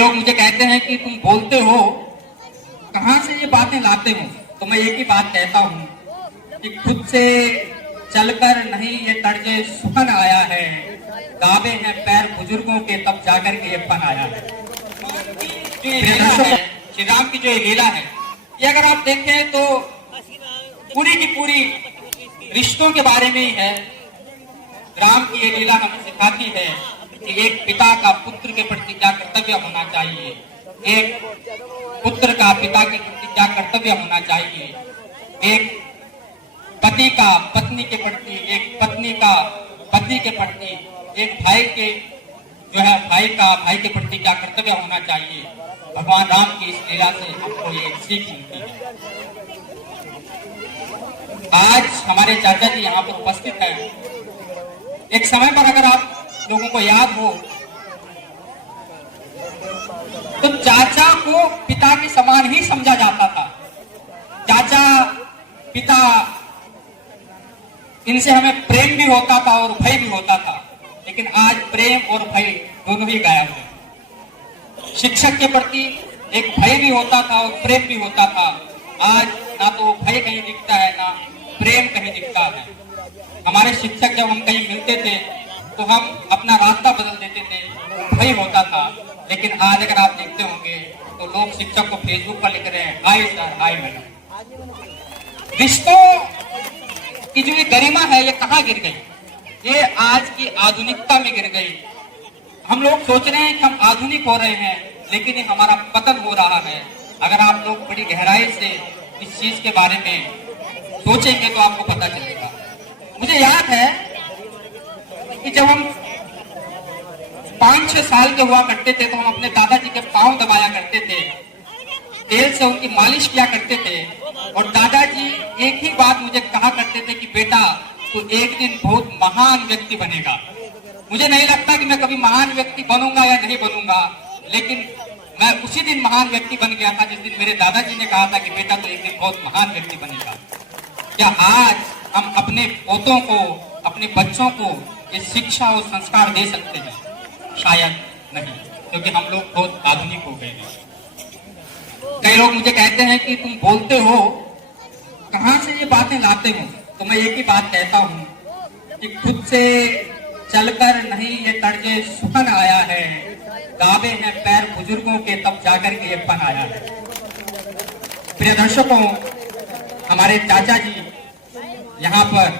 लोग मुझे कहते हैं कि तुम बोलते हो, कहां से ये बातें लाते हो। तो मैं एक ही बात कहता हूं कि खुद से चलकर नहीं ये तर्जे सुखन आया है, दावे हैं पैर बुजुर्गों के तब जाकर के ये फन आया है। जो ये लीला है, श्री राम की जो ये लीला है, ये अगर आप देखें तो पूरी की पूरी रिश्तों के बारे में ही है। राम की ये लीला हमें सिखाती है कि एक पिता का पुत्र के प्रति क्या कर्तव्य होना चाहिए, एक पुत्र का पिता के प्रति क्या कर्तव्य होना चाहिए, एक पति का पत्नी के प्रति, एक पत्नी का पति के प्रति, एक भाई के जो है भाई का भाई के प्रति क्या कर्तव्य होना चाहिए। भगवान राम की इस लीला से हमको ये सीख मिलती है। आज हमारे चाचा जी यहाँ पर उपस्थित हैं। एक समय पर अगर आप लोगों को याद हो तो चाचा को पिता के समान ही समझा जाता था। चाचा पिता, इनसे हमें प्रेम भी होता था और भय भी होता था, लेकिन आज प्रेम और भय दोनों ही गायब है। शिक्षक के प्रति एक भय भी होता था और प्रेम भी होता था। आज ना तो भय कहीं दिखता है ना प्रेम कहीं दिखता है। हमारे शिक्षक जब हम कहीं मिलते थे तो हम अपना रास्ता बदल देते थे, भय होता था। लेकिन आज अगर आप देखते होंगे तो लोग शिक्षक को फेसबुक पर लिख रहे हैं, हाय सर, हाय मैडम। रिश्तों की जो ये गरिमा है ये कहाँ गिर गई? ये आज की आधुनिकता में गिर गई। हम लोग सोच रहे हैं कि हम आधुनिक हो रहे हैं, लेकिन ये हमारा पतन हो रहा है। अगर आप लोग बड़ी गहराई से इस चीज के बारे में सोचेंगे तो आपको पता चलेगा। मुझे याद है कि जब हम 5-6 साल के हुआ करते थे तो हम अपने दादाजी के पांव दबाया करते थे, तेल से उनकी मालिश किया करते थे। और दादाजी एक ही बात मुझे कहा करते थे कि बेटा तू एक दिन बहुत महान व्यक्ति बनेगा। मुझे नहीं लगता कि मैं कभी महान व्यक्ति बनूंगा या नहीं बनूंगा, लेकिन मैं उसी दिन महान व्यक्ति बन गया था जिस दिन मेरे दादाजी ने कहा था कि बेटा तो एक दिन बहुत महान व्यक्ति बनेगा। क्या आज हम अपने पोतों को, अपने बच्चों को ये शिक्षा और संस्कार दे सकते हैं? शायद नहीं, क्योंकि हम लोग बहुत आधुनिक हो गए हैं। कई लोग मुझे कहते हैं कि तुम बोलते हो, कहां से ये बातें लाते हो। तो मैं एक ही बात कहता हूं कि खुद से चलकर नहीं ये तर्जे सुखन आया है, दावे हैं पैर बुजुर्गों के तब जाकर के ये फन आया है। प्रिय दर्शकों, हमारे चाचा जी यहाँ पर